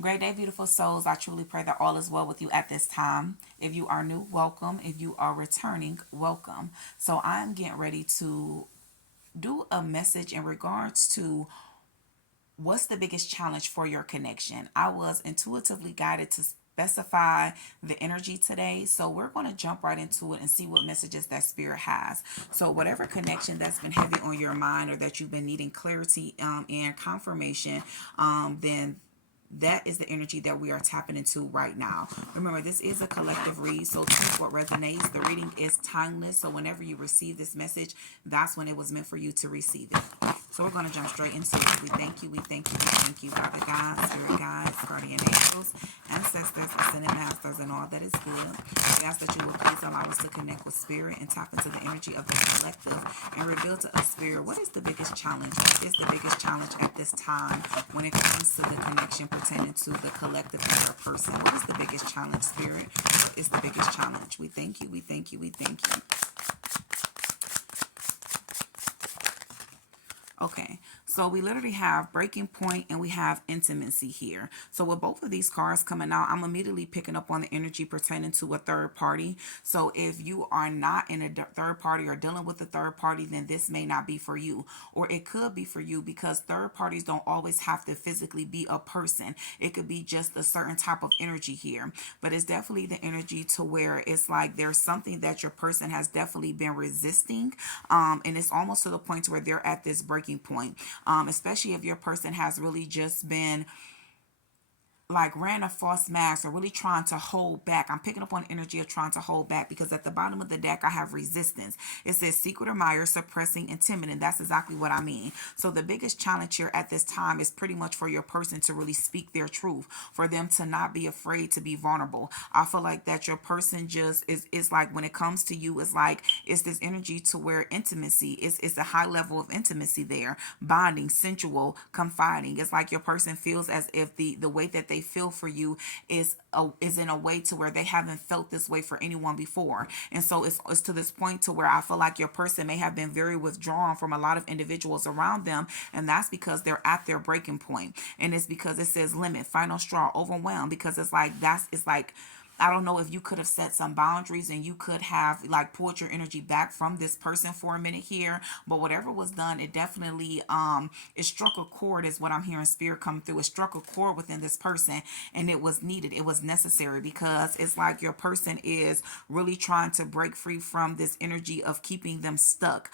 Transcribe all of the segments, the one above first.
Great day, beautiful souls. I truly pray that all is well with you at this time. If you are new, welcome. If you are returning, welcome. So I'm getting ready to do a message in regards to what's the biggest challenge for your connection. I was intuitively guided to specify the energy today. So we're going to jump right into it and see what messages that spirit has. So whatever connection that's been heavy on your mind or that you've been needing clarity and confirmation, then that is the energy that we are tapping into right now. Remember, this is a collective read, so choose what resonates. The reading is timeless, so whenever you receive this message, that's when it was meant for you to receive it. So we're going to jump straight into it. We thank you, we thank you, we thank you, Father God, Spirit guides, guardian angels, ancestors, ascended masters, and all that is good. We ask that you will please allow us to connect with spirit and tap into the energy of the collective and reveal to us, spirit, what is the biggest challenge? What is the biggest challenge at this time when it comes to the connection pertaining to the collective and our person? What is the biggest challenge, spirit? What is the biggest challenge? We thank you, we thank you, we thank you. Okay, so we literally have breaking point and we have intimacy here. So with both of these cards coming out, I'm immediately picking up on the energy pertaining to a third party. So if you are not in a third party or dealing with a third party, then this may not be for you. Or it could be for you because third parties don't always have to physically be a person. It could be just a certain type of energy here. But it's definitely the energy to where it's like there's something that your person has definitely been resisting. And it's almost to the point where they're at this breaking point, especially if your person has really just been like ran a false mask or really trying to hold back. I'm picking up on energy of trying to hold back because at the bottom of the deck I have resistance. It says secret admirer, suppressing, and timid, and that's exactly what I mean. So the biggest challenge here at this time is pretty much for your person to really speak their truth, for them to not be afraid to be vulnerable. I feel like that your person just is like when it comes to you, it's like it's this energy to where intimacy is a high level of intimacy there, bonding, sensual, confiding. It's like your person feels as if the way that they feel for you is in a way to where they haven't felt this way for anyone before. And so it's to this point to where I feel like your person may have been very withdrawn from a lot of individuals around them, and that's because they're at their breaking point. And it's because it says limit, final straw, overwhelmed, because it's like I don't know if you could have set some boundaries and you could have like pulled your energy back from this person for a minute here, but whatever was done, it definitely it struck a chord is what I'm hearing spirit come through. It struck a chord within this person and it was needed. It was necessary because it's like your person is really trying to break free from this energy of keeping them stuck,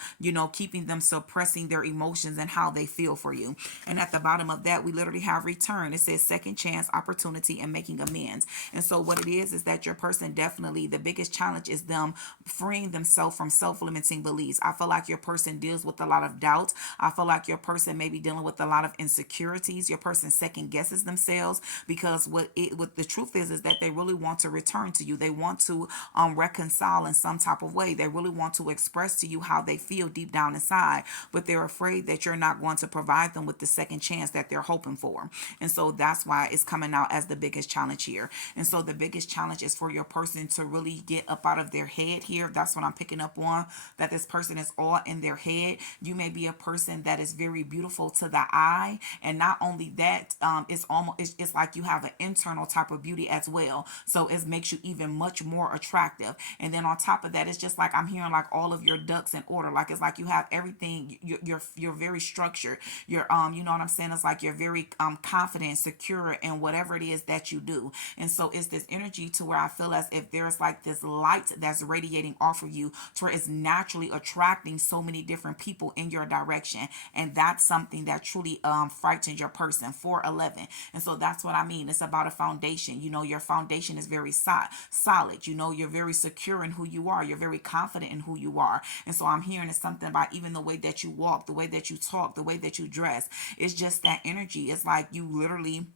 keeping them suppressing their emotions and how they feel for you. And at the bottom of that, we literally have return. It says second chance, opportunity, and making amends. And so what it is that your person definitely, the biggest challenge is them freeing themselves from self-limiting beliefs. I feel like your person deals with a lot of doubt. I feel like your person may be dealing with a lot of insecurities. Your person second guesses themselves because what the truth is that they really want to return to you. They want to reconcile in some type of way. They really want to express to you how they feel deep down inside, but they're afraid that you're not going to provide them with the second chance that they're hoping for. And so that's why it's coming out as the biggest challenge here. And so the biggest challenge is for your person to really get up out of their head here. That's what I'm picking up on, that this person is all in their head. You may be a person that is very beautiful to the eye, and not only that, it's like you have an internal type of beauty as well, so it makes you even much more attractive. And then on top of that, it's just like I'm hearing like all of your ducks in order. Like it's like you have everything. You're very structured. You're you know what I'm saying, it's like you're very confident, secure in whatever it is that you do. And so it's this energy to where I feel as if there's like this light that's radiating off of you to where it's naturally attracting so many different people in your direction. And that's something that truly frightens your person. 411. And so that's what I mean. It's about a foundation. Your foundation is very solid. You're very secure in who you are. You're very confident in who you are. And so I'm hearing it's something about even the way that you walk, the way that you talk, the way that you dress. It's just that energy. It's like you literally,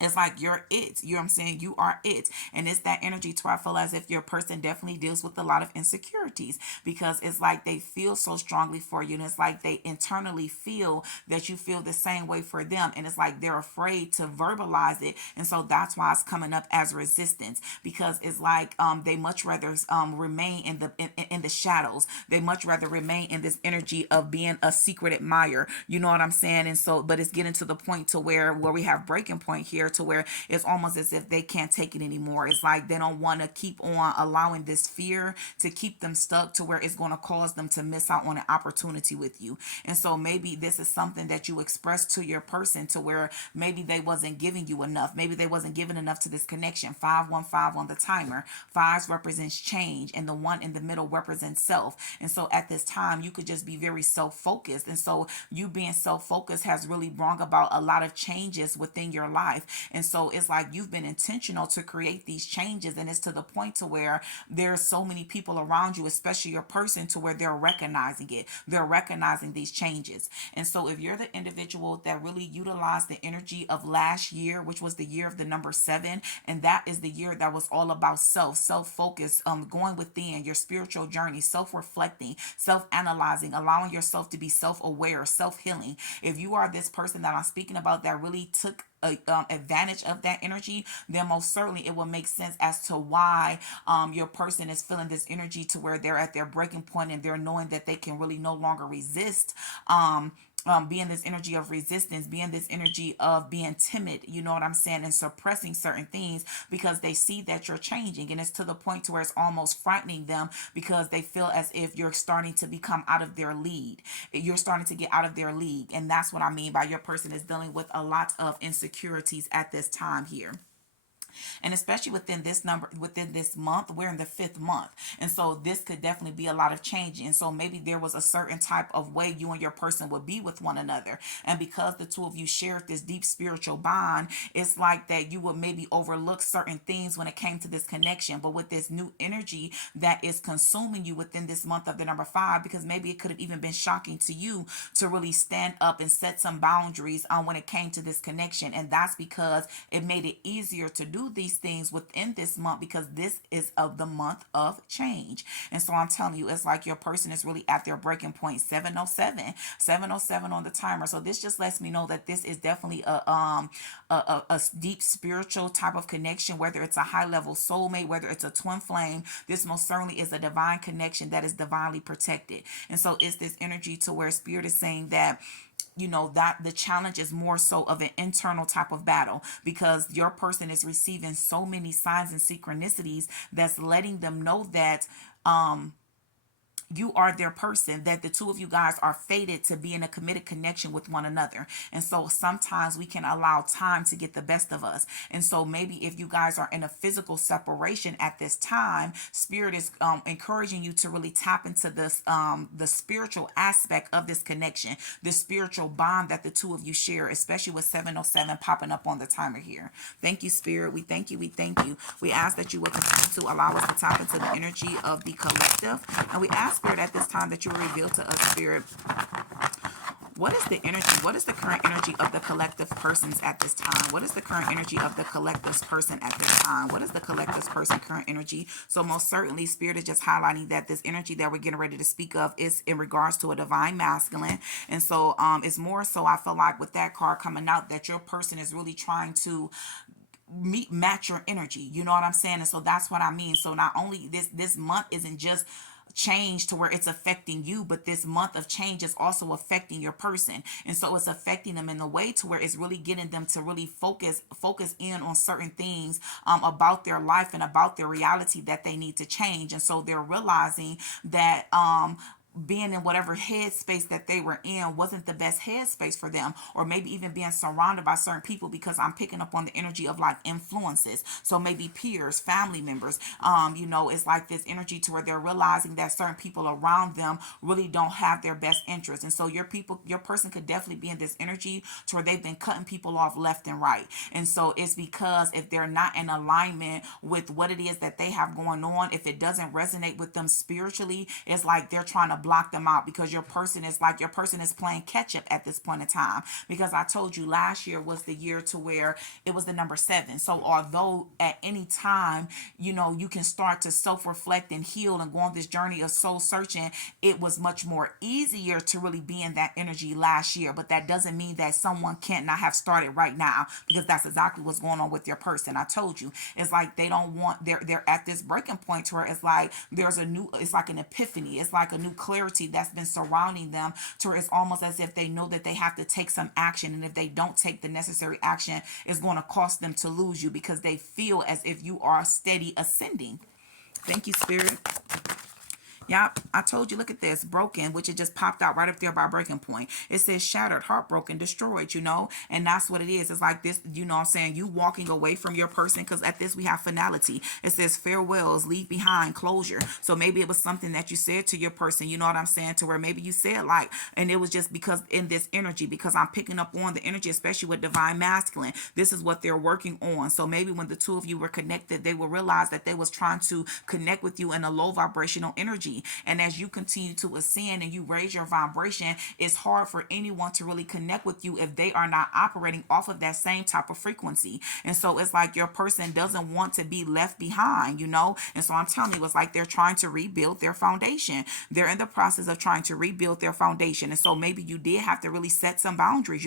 it's like you're it. You know what I'm saying? You are it. And it's that energy to where I feel as if your person definitely deals with a lot of insecurities because it's like they feel so strongly for you. And it's like they internally feel that you feel the same way for them. And it's like they're afraid to verbalize it. And so that's why it's coming up as resistance, because it's like they much rather remain in the shadows. They much rather remain in this energy of being a secret admirer. You know what I'm saying? And so, but it's getting to the point to where we have breaking point here fear to where it's almost as if they can't take it anymore. It's like they don't want to keep on allowing this fear to keep them stuck to where it's going to cause them to miss out on an opportunity with you. And so maybe this is something that you express to your person to where maybe they wasn't giving you enough. Maybe they wasn't giving enough to this connection. 515 on the timer. Fives represents change, and the one in the middle represents self. And so at this time, you could just be very self-focused. And so you being self-focused has really brought about a lot of changes within your life. And so it's like you've been intentional to create these changes, and it's to the point to where there's so many people around you, especially your person, to where they're recognizing it. They're recognizing these changes. And so if you're the individual that really utilized the energy of last year, which was the year of the number 7, and that is the year that was all about self-focus, going within your spiritual journey, self-reflecting, self-analyzing, allowing yourself to be self-aware, self-healing. If you are this person that I'm speaking about that really took advantage of that energy, then most certainly it will make sense as to why your person is feeling this energy to where they're at their breaking point, and they're knowing that they can really no longer resist being this energy of resistance, being this energy of being timid, you know what I'm saying, and suppressing certain things because they see that you're changing. And it's to the point to where it's almost frightening them because they feel as if you're starting to become out of their lead. You're starting to get out of their league. And that's what I mean by your person is dealing with a lot of insecurities at this time here. And especially within this number, within this month, we're in the 5th month, and so this could definitely be a lot of change. And so maybe there was a certain type of way you and your person would be with one another, and because the two of you shared this deep spiritual bond, it's like that you would maybe overlook certain things when it came to this connection. But with this new energy that is consuming you within this month of the number 5, because maybe it could have even been shocking to you to really stand up and set some boundaries on when it came to this connection. And that's because it made it easier to do these things within this month, because this is of the month of change. And so I'm telling you, it's like your person is really at their breaking point. 707 on the timer. So this just lets me know that this is definitely a deep spiritual type of connection, whether it's a high level soulmate, whether it's a twin flame. This most certainly is a divine connection that is divinely protected. And so it's this energy to where spirit is saying that that the challenge is more so of an internal type of battle, because your person is receiving so many signs and synchronicities that's letting them know that you are their person, that the two of you guys are fated to be in a committed connection with one another. And so sometimes we can allow time to get the best of us. And so maybe if you guys are in a physical separation at this time, spirit is encouraging you to really tap into this the spiritual aspect of this connection, the spiritual bond that the two of you share, especially with 707 popping up on the timer here. Thank you, spirit. We thank you. We thank you. We ask that you will continue to allow us to tap into the energy of the collective. And we ask, spirit, at this time that you will reveal to us, spirit, what is the energy? What is the current energy of the collective persons at this time? What is the current energy of the collective's person at this time? What is the collective's person current energy? So most certainly, spirit is just highlighting that this energy that we're getting ready to speak of is in regards to a divine masculine. And so it's more so, I feel like with that card coming out, that your person is really trying to match your energy. You know what I'm saying? And so that's what I mean. So not only this month isn't just change to where it's affecting you, but this month of change is also affecting your person. And so it's affecting them in a way to where it's really getting them to really focus in on certain things about their life and about their reality that they need to change. And so they're realizing that being in whatever headspace that they were in wasn't the best headspace for them, or maybe even being surrounded by certain people, because I'm picking up on the energy of like influences. So maybe peers, family members, it's like this energy to where they're realizing that certain people around them really don't have their best interests. And so your person could definitely be in this energy to where they've been cutting people off left and right. And so it's because if they're not in alignment with what it is that they have going on, if it doesn't resonate with them spiritually, it's like they're trying to block them out, because your person is playing catch up at this point in time. Because I told you last year was the year to where it was the number 7. So although at any time, you can start to self-reflect and heal and go on this journey of soul searching, it was much more easier to really be in that energy last year. But that doesn't mean that someone can't not have started right now, because that's exactly what's going on with your person. I told you, it's like they don't want, they're at this breaking point where it's like it's like an epiphany, it's like a new clarity clarity that's been surrounding them, to where it's almost as if they know that they have to take some action, and if they don't take the necessary action, it's going to cost them to lose you, because they feel as if you are steady ascending. Thank you, Spirit. Yep, I told you, look at this, broken, which it just popped out right up there by breaking point. It says shattered, heartbroken, destroyed, and that's what it is. It's like this, what I'm saying, you walking away from your person, because at this we have finality. It says farewells, leave behind, closure. So maybe it was something that you said to your person, you know what I'm saying, to where maybe you said like, and it was just because in this energy, because I'm picking up on the energy, especially with divine masculine, this is what they're working on. So maybe when the two of you were connected, they will realize that they was trying to connect with you in a low vibrational energy. And as you continue to ascend and you raise your vibration, it's hard for anyone to really connect with you if they are not operating off of that same type of frequency. And so it's like your person doesn't want to be left behind, And so I'm telling you, it's like they're trying to rebuild their foundation. They're in the process of trying to rebuild their foundation. And so maybe you did have to really set some boundaries,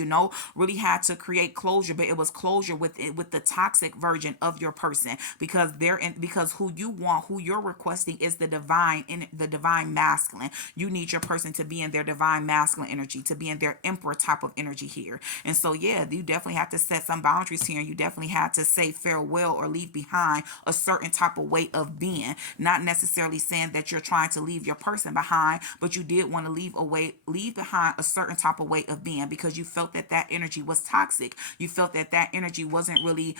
really had to create closure, but it was closure with it, with the toxic version of your person, because because who you want, who you're requesting is the divine masculine. You need your person to be in their divine masculine energy, to be in their emperor type of energy here. And so, yeah, you definitely have to set some boundaries here. And you definitely have to say farewell or leave behind a certain type of way of being. Not necessarily saying that you're trying to leave your person behind, but you did want to leave behind a certain type of way of being, because you felt that that energy was toxic. You felt that that energy wasn't really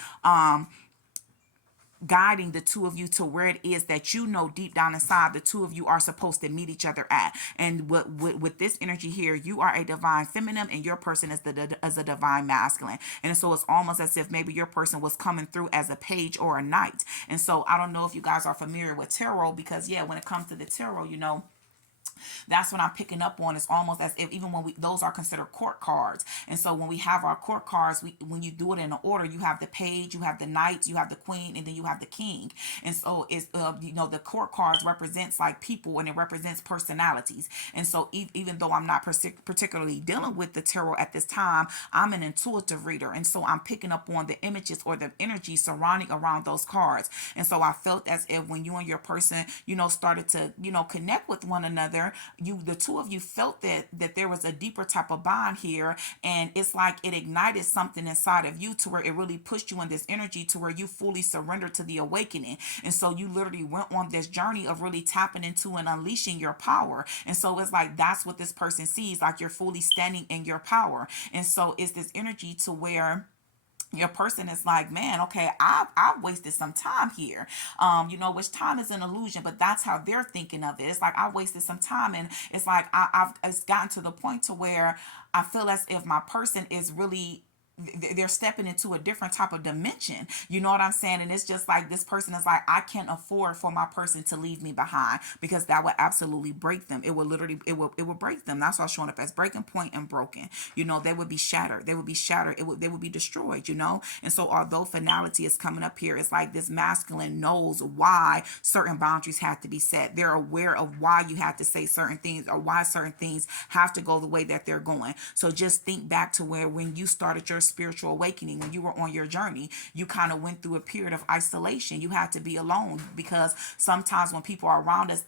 guiding the two of you to where it is that deep down inside the two of you are supposed to meet each other at. And with this energy here, you are a divine feminine and your person is a divine masculine. And so it's almost as if maybe your person was coming through as a page or a knight. And so I don't know if you guys are familiar with tarot, because yeah, when it comes to the tarot, that's what I'm picking up on. It's almost as if, even when those are considered court cards. And so when we have our court cards, when you do it in order, you have the page, you have the knight, you have the queen, and then you have the king. And so it's the court cards represents like people, and it represents personalities. And so even though I'm not particularly dealing with the tarot at this time, I'm an intuitive reader, and so I'm picking up on the images or the energy surrounding around those cards. And so I felt as if when you and your person started to connect with one another, the two of you felt that there was a deeper type of bond here, and it's like it ignited something inside of you to where it really pushed you in this energy to where you fully surrendered to the awakening. And so you literally went on this journey of really tapping into and unleashing your power. And so it's like that's what this person sees, like you're fully standing in your power. And so it's this energy to where your person is like, man, okay, I've wasted some time here. Which time is an illusion, but that's how they're thinking of it. It's like I wasted some time, and it's like it's gotten to the point to where I feel as if my person is really, they're stepping into a different type of dimension. You know what I'm saying? And it's just like this person is like, I can't afford for my person to leave me behind, because that would absolutely break them. It would literally, it would break them. That's why I'm showing up as breaking point and broken. They would be shattered. They would be shattered. They would be destroyed, And so although finality is coming up here, it's like this masculine knows why certain boundaries have to be set. They're aware of why you have to say certain things, or why certain things have to go the way that they're going. So just think back to where when you started your spiritual awakening, when you were on your journey, you kind of went through a period of isolation. You had to be alone, because sometimes when people are around us,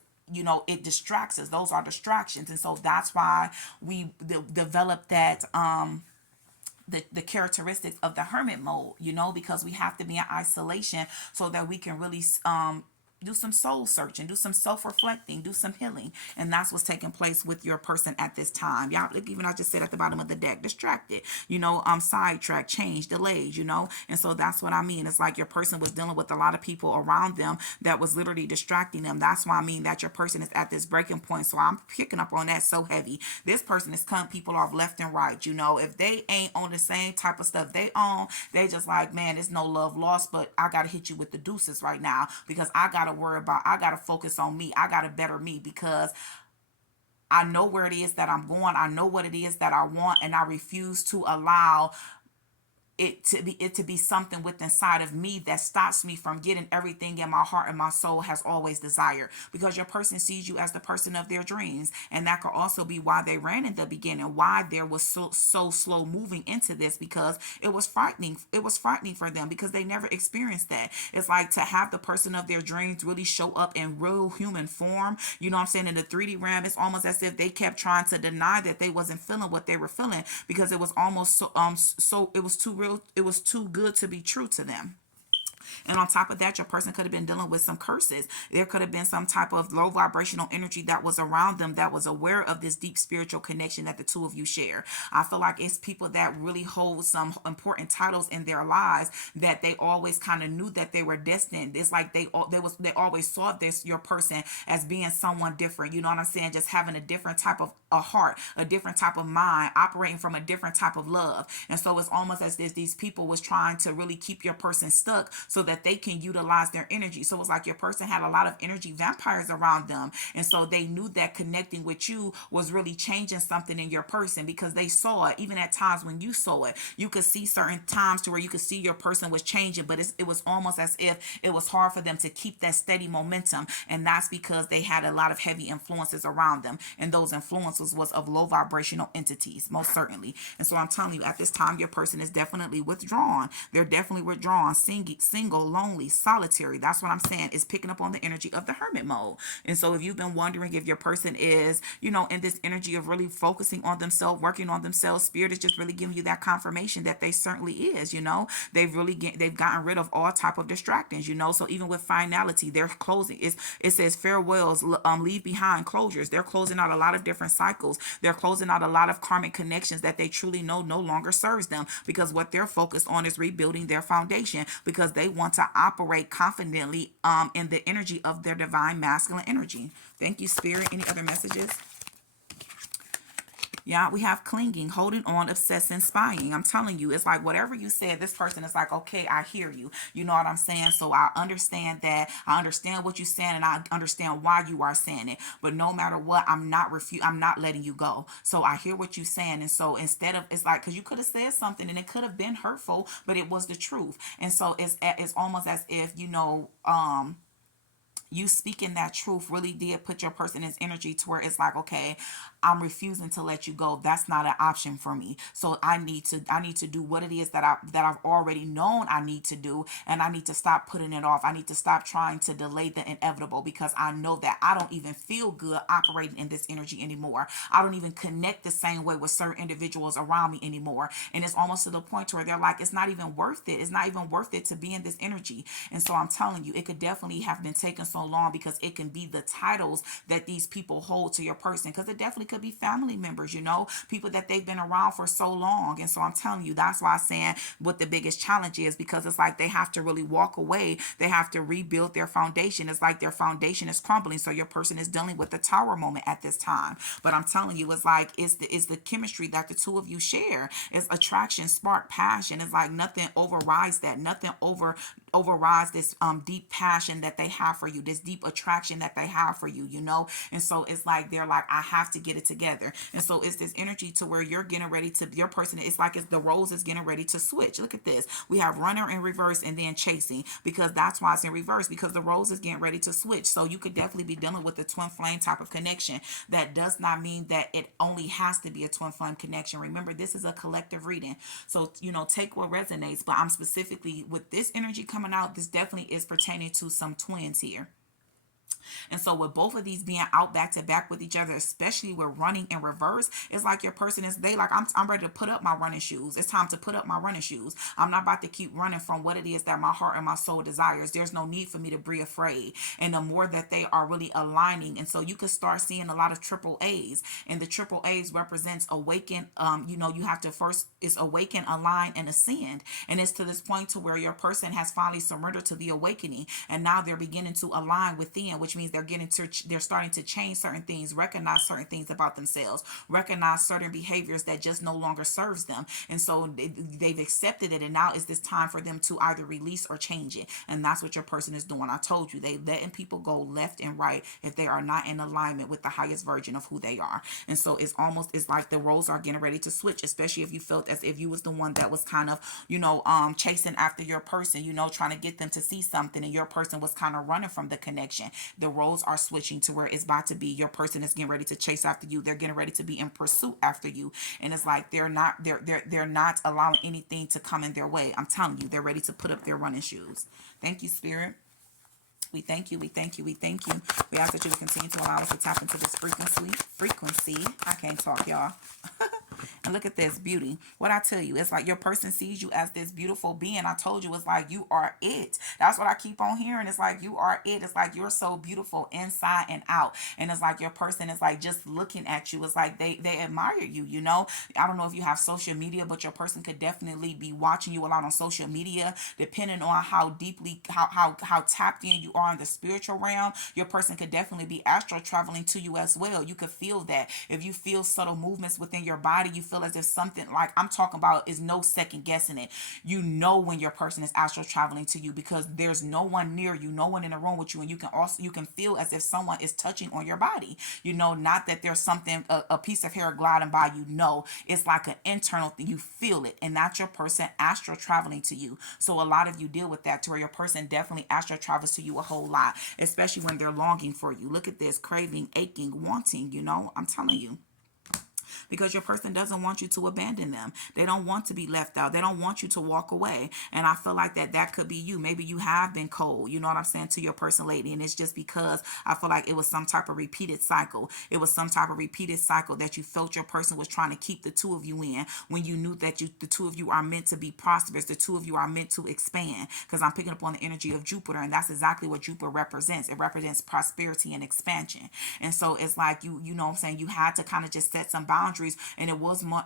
it distracts us. Those are distractions. And so that's why we developed that the characteristics of the hermit mode, because we have to be in isolation so that we can really do some soul searching, do some self-reflecting, do some healing. And that's what's taking place with your person at this time. Y'all, even I just said at the bottom of the deck, distracted, sidetracked, change, delayed, And so that's what I mean. It's like your person was dealing with a lot of people around them that was literally distracting them. That's why I mean that your person is at this breaking point. So I'm picking up on that so heavy. This person is cutting people off left and right. If they ain't on the same type of stuff they own, they just like, man, there's no love lost, but I got to hit you with the deuces right now, because I got to focus on me. I got to better me, because I know where it is that I'm going. I know what it is that I want, and I refuse to allow it to be something within inside of me that stops me from getting everything in my heart and my soul has always desired, because your person sees you as the person of their dreams. And that could also be why they ran in the beginning, why there was so slow moving into this, because it was frightening for them, because they never experienced that. It's like to have the person of their dreams really show up in real human form, you know what I'm saying, in the 3D realm. It's almost as if they kept trying to deny that they wasn't feeling what they were feeling, because it was almost so it was too real, it was too good to be true to them. And on top of that, your person could have been dealing with some curses. There could have been some type of low vibrational energy that was around them that was aware of this deep spiritual connection that the two of you share. I feel like it's people that really hold some important titles in their lives that they always kind of knew that they were destined. It's like they always saw this your person as being someone different. You know what I'm saying? Just having a different type of a heart, a different type of mind, operating from a different type of love. And so it's almost as if these people was trying to really keep your person stuck so that they can utilize their energy. So it's like your person had a lot of energy vampires around them. And so they knew that connecting with you was really changing something in your person, because they saw it. Even at times when you saw it, you could see certain times to where you could see your person was changing, but it was almost as if it was hard for them to keep that steady momentum. And that's because they had a lot of heavy influences around them. And those influences was of low vibrational entities, most certainly. And so I'm telling you, at this time, your person is definitely withdrawn. They're definitely withdrawn, single, lonely, solitary. That's what I'm saying, is picking up on the energy of the hermit mode. And so if you've been wondering if your person is, in this energy of really focusing on themselves, working on themselves, spirit is just really giving you that confirmation that they certainly is. They've gotten rid of all type of distractions. So even with finality, they're closing. It says farewells, leave behind closures. They're closing out a lot of different cycles. They're closing out a lot of karmic connections that they truly know no longer serves them, because what they're focused on is rebuilding their foundation, because they want to operate confidently in the energy of their divine masculine energy. Thank you, Spirit. Any other messages? Yeah, we have clinging, holding on, obsessing, spying. I'm telling you, it's like whatever you said, this person is like, okay, I hear you. You know what I'm saying? So I understand that. I understand what you're saying, and I understand why you are saying it. But no matter what, I'm not letting you go. So I hear what you're saying. And so instead of, it's like, because you could have said something and it could have been hurtful, but it was the truth. And so it's almost as if, you speaking that truth really did put your person in energy to where it's like, okay, I'm refusing to let you go. That's not an option for me. So I need to do what it is that I've already known I need to do, and I need to stop putting it off. I need to stop trying to delay the inevitable, because I know that I don't even feel good operating in this energy anymore. I don't even connect the same way with certain individuals around me anymore. And it's almost to the point where they're like, it's not even worth it. It's not even worth it to be in this energy. And so I'm telling you, it could definitely have been taken so long, because it can be the titles that these people hold to your person, because it definitely could be family members, people that they've been around for so long. And so I'm telling you, that's why I'm saying what the biggest challenge is, because it's like they have to really walk away. They have to rebuild their foundation. It's like their foundation is crumbling. So your person is dealing with the tower moment at this time. But I'm telling you, it's like it's the chemistry that the two of you share. It's attraction, spark, passion. It's like nothing overrides that. Nothing overrides this deep passion that they have for you, this deep attraction that they have for you, And so it's like they're like, I have to get it together. And so it's this energy to where you're getting ready to, your person, it's like it's the roles is getting ready to switch. Look at this. We have runner in reverse and then chasing, because that's why it's in reverse, because the roles is getting ready to switch. So you could definitely be dealing with the twin flame type of connection. That does not mean that it only has to be a twin flame connection. Remember, this is a collective reading. So, take what resonates, but I'm specifically with this energy coming out. This definitely is pertaining to some twins here. And so with both of these being out back to back with each other, especially with running in reverse, it's like your person is, they like, I'm ready to put up my running shoes. It's time to put up my running shoes. I'm not about to keep running from what it is that my heart and my soul desires. There's no need for me to be afraid. And the more that they are really aligning, and so you could start seeing a lot of triple A's, and the triple A's represents awaken. You have to first, it's awaken, align, and ascend. And it's to this point to where your person has finally surrendered to the awakening, and now they're beginning to align within, which which means they're starting to change certain things, recognize certain things about themselves, recognize certain behaviors that just no longer serves them. And so they've accepted it, and now is this time for them to either release or change it. And that's what your person is doing. I told you, they letting people go left and right if they are not in alignment with the highest version of who they are. And so it's like the roles are getting ready to switch, especially if you felt as if you was the one that was kind of, chasing after your person, trying to get them to see something, and your person was kind of running from the connection. The roles are switching to where it's about to be your person is getting ready to chase after you. They're getting ready to be in pursuit after you. And it's like they're not allowing anything to come in their way. I'm telling you, they're ready to put up their running shoes. Thank you, Spirit. We thank you. We thank you. We thank you. We ask that you continue to allow us to tap into this frequency. I can't talk, y'all. And look at this beauty. What I tell you, it's like your person sees you as this beautiful being. I told you, it's like you are it. That's what I keep on hearing. It's like you are it. It's like you're so beautiful inside and out. And it's like your person is like just looking at you. It's like they admire you, I don't know if you have social media, but your person could definitely be watching you a lot on social media, depending on how deeply, how tapped in you are in the spiritual realm. Your person could definitely be astral traveling to you as well. You could feel that. If you feel subtle movements within your body, you feel as if something, like I'm talking about, is no second guessing it. When your person is astral traveling to you, because there's no one near you, no one in the room with you, and you can feel as if someone is touching on your body. Not that there's something, a piece of hair gliding by you. No, it's like an internal thing. You feel it, and that's your person astral traveling to you. So a lot of you deal with that, to where your person definitely astral travels to you a whole lot, especially when they're longing for you. Look at this: craving, aching, wanting. I'm telling you, because your person doesn't want you to abandon them. They don't want to be left out. They don't want you to walk away. And I feel like that could be you. Maybe you have been cold, you know what I'm saying, to your person lately. And it's just because I feel like it was some type of repeated cycle. It was some type of repeated cycle that you felt your person was trying to keep the two of you in, when you knew that the two of you are meant to be prosperous. The two of you are meant to expand, because I'm picking up on the energy of Jupiter, and that's exactly what Jupiter represents. It represents prosperity and expansion. And so it's like you know what I'm saying, you had to kind of just set some boundaries. And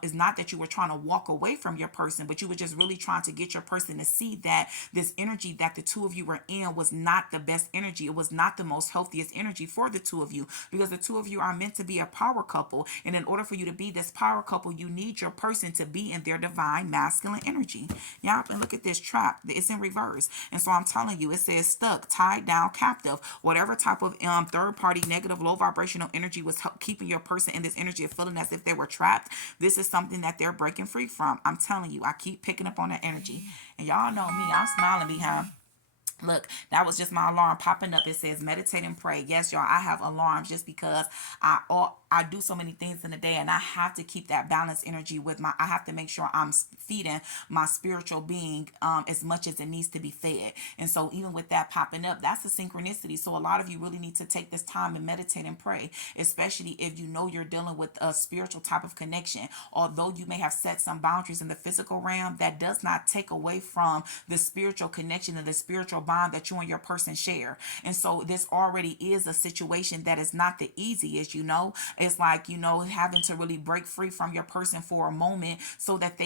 it's not that you were trying to walk away from your person, but you were just really trying to get your person to see that this energy that the two of you were in was not the best energy. It was not the most healthiest energy for the two of you, because the two of you are meant to be a power couple. And in order for you to be this power couple, you need your person to be in their divine masculine energy. Yeah, and look at this trap. It's in reverse. And so I'm telling you, it says stuck, tied down, captive. Whatever type of third party, negative, low vibrational energy was keeping your person in this energy of feeling as if they were trapped. This is something that they're breaking free from. I'm telling you, I keep picking up on that energy. And y'all know me, I'm smiling behind. Look, that was just my alarm popping up. It says meditate and pray. Yes, y'all, I have alarms just because I do so many things in a day, and I have to keep that balanced energy with I have to make sure I'm feeding my spiritual being as much as it needs to be fed. And so even with that popping up, that's a synchronicity. So a lot of you really need to take this time and meditate and pray, especially if you know you're dealing with a spiritual type of connection. Although you may have set some boundaries in the physical realm, that does not take away from the spiritual connection and the spiritual bond that you and your person share. And so this already is a situation that is not the easiest. It's like, having to really break free from your person for a moment, so that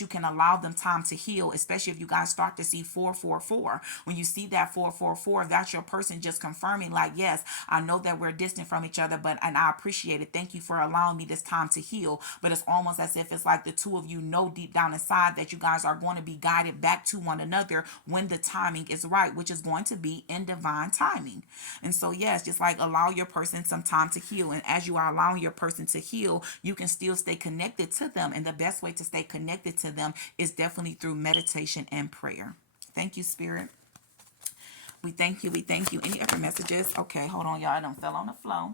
you can allow them time to heal, especially if you guys start to see 444. When you see that 444, that's your person just confirming, like, yes, I know that we're distant from each other, and I appreciate it. Thank you for allowing me this time to heal. But it's almost as if it's like the two of you know deep down inside that you guys are going to be guided back to one another when the timing is right, which is going to be in divine timing. And so, yes, just like allow your person some time to heal. And as you are allowing your person to heal, you can still stay connected to them. And the best way to stay connected to them is definitely through meditation and prayer. Thank you, Spirit. We thank you. We thank you. Any other messages? Okay, hold on, y'all. I done fell on the floor.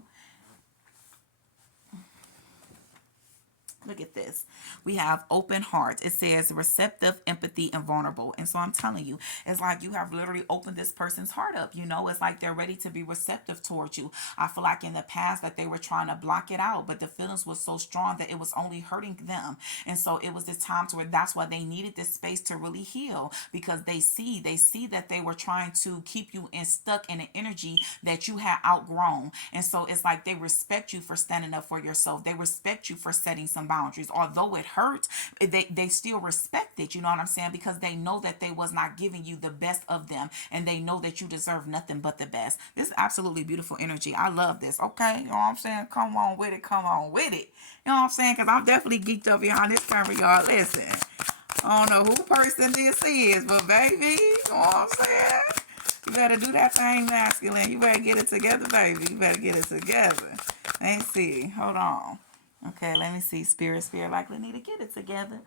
Look at this. We have open heart. It says receptive, empathy, and vulnerable. And so I'm telling you, it's like you have literally opened this person's heart up. It's like they're ready to be receptive towards you. I feel like in the past that they were trying to block it out, but the feelings was so strong that it was only hurting them. And so it was this time to where that's why they needed this space to really heal, because they see that they were trying to keep you stuck in an energy that you had outgrown. And so it's like they respect you for standing up for yourself. They respect you for setting some boundaries. Although it hurt, they still respect it, you know what I'm saying? Because they know that they was not giving you the best of them, and they know that you deserve nothing but the best. This is absolutely beautiful energy. I love this. Okay, you know what I'm saying? Come on with it. Come on with it. You know what I'm saying? Because I'm definitely geeked up behind this camera, y'all. Listen, I don't know who person this is, but baby, you know what I'm saying? You better do that thing masculine. You better get it together, baby. You better get it together. Let me see. Hold on. Okay, let me see. Spirit, like, let me get it together.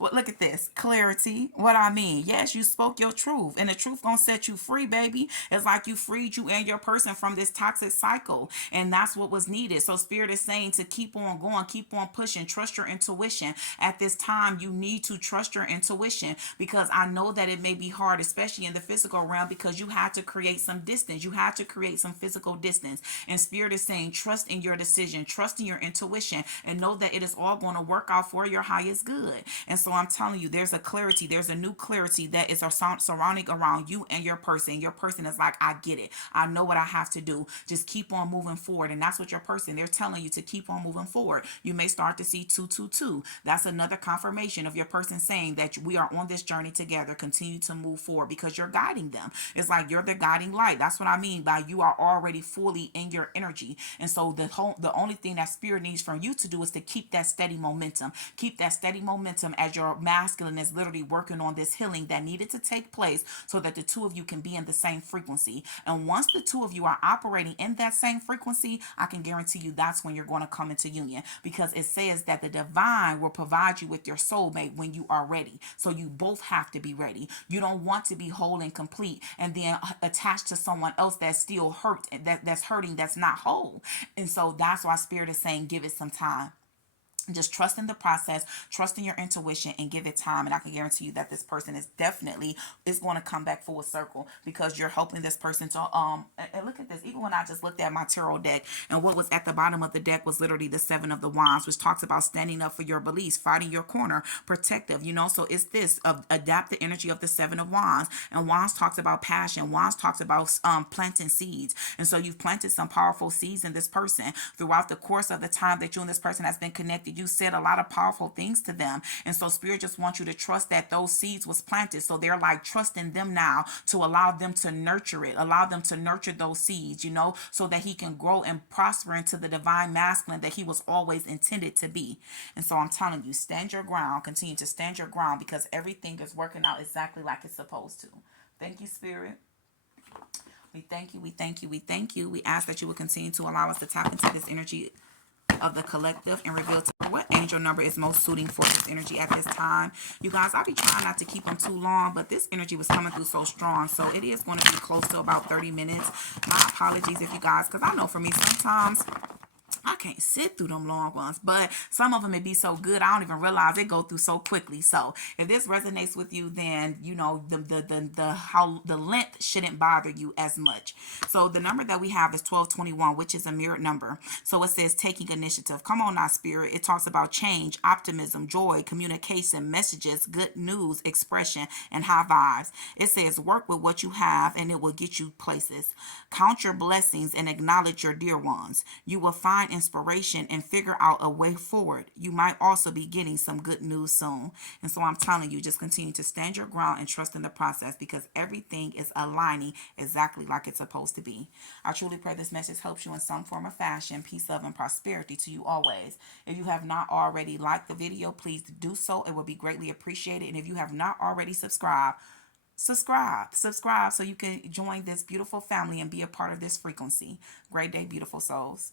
Well, look at this. Clarity. What I mean. Yes, you spoke your truth. And the truth gonna set you free, baby. It's like you freed you and your person from this toxic cycle. And that's what was needed. So Spirit is saying to keep on going, keep on pushing, trust your intuition. At this time, you need to trust your intuition, because I know that it may be hard, especially in the physical realm, because you had to create some distance. You had to create some physical distance. And Spirit is saying, trust in your decision, trust in your intuition, and know that it is all going to work out for your highest good. And so I'm telling you, there's a clarity, there's a new clarity that is surrounding around you and your person. Your person is like, I get it. I know what I have to do. Just keep on moving forward. And that's what your person, they're telling you to keep on moving forward. You may start to see 222. That's another confirmation of your person saying that we are on this journey together. Continue to move forward because you're guiding them. It's like you're the guiding light. That's what I mean by you are already fully in your energy. And so the only thing that Spirit needs from you to do is to keep that steady momentum. Keep that steady momentum as your masculine is literally working on this healing that needed to take place so that the two of you can be in the same frequency. And once the two of you are operating in that same frequency, I can guarantee you that's when you're going to come into union, because it says that the divine will provide you with your soulmate when you are ready. So you both have to be ready. You don't want to be whole and complete and then attached to someone else that's still hurt, that's hurting, that's not whole. And so that's why Spirit is saying give it some time. Just trust in the process, trust in your intuition, and give it time. And I can guarantee you that this person is definitely is going to come back full circle, because you're helping this person to and look at this. Even when I just looked at my tarot deck, and what was at the bottom of the deck was literally the Seven of the Wands, which talks about standing up for your beliefs, fighting your corner, protective. You know, so it's this adapt the energy of the Seven of Wands. And Wands talks about passion. Wands talks about planting seeds. And so you've planted some powerful seeds in this person throughout the course of the time that you and this person has been connected. You said a lot of powerful things to them. And so Spirit just wants you to trust that those seeds was planted. So they're like trusting them now to allow them to nurture it, allow them to nurture those seeds, you know, so that he can grow and prosper into the divine masculine that he was always intended to be. And so I'm telling you, stand your ground, continue to stand your ground, because everything is working out exactly like it's supposed to. Thank you, Spirit. We thank you, we thank you, we thank you. We ask that you will continue to allow us to tap into this energy of the collective and reveal to her what angel number is most suiting for this energy at this time. You guys, I'll be trying not to keep them too long, but this energy was coming through so strong, so it is going to be close to about 30 minutes. My apologies if you guys, because I know for me sometimes I can't sit through them long ones, but some of them may be so good I don't even realize they go through so quickly. So if this resonates with you, then you know the length shouldn't bother you as much. So the number that we have is 1221, which is a mirrored number. So it says taking initiative. Come on now, Spirit. It talks about change, optimism, joy, communication, messages, good news, expression, and high vibes. It says work with what you have and it will get you places. Count your blessings and acknowledge your dear ones. You will find inspiration and figure out a way forward. You might also be getting some good news soon. And so I'm telling you, just continue to stand your ground and trust in the process, because everything is aligning exactly like it's supposed to be. I truly pray this message helps you in some form or fashion. Peace, love, and prosperity to you always. If you have not already liked the video, please do so. It would be greatly appreciated. And if you have not already subscribe so you can join this beautiful family and be a part of this frequency. Great day, beautiful souls.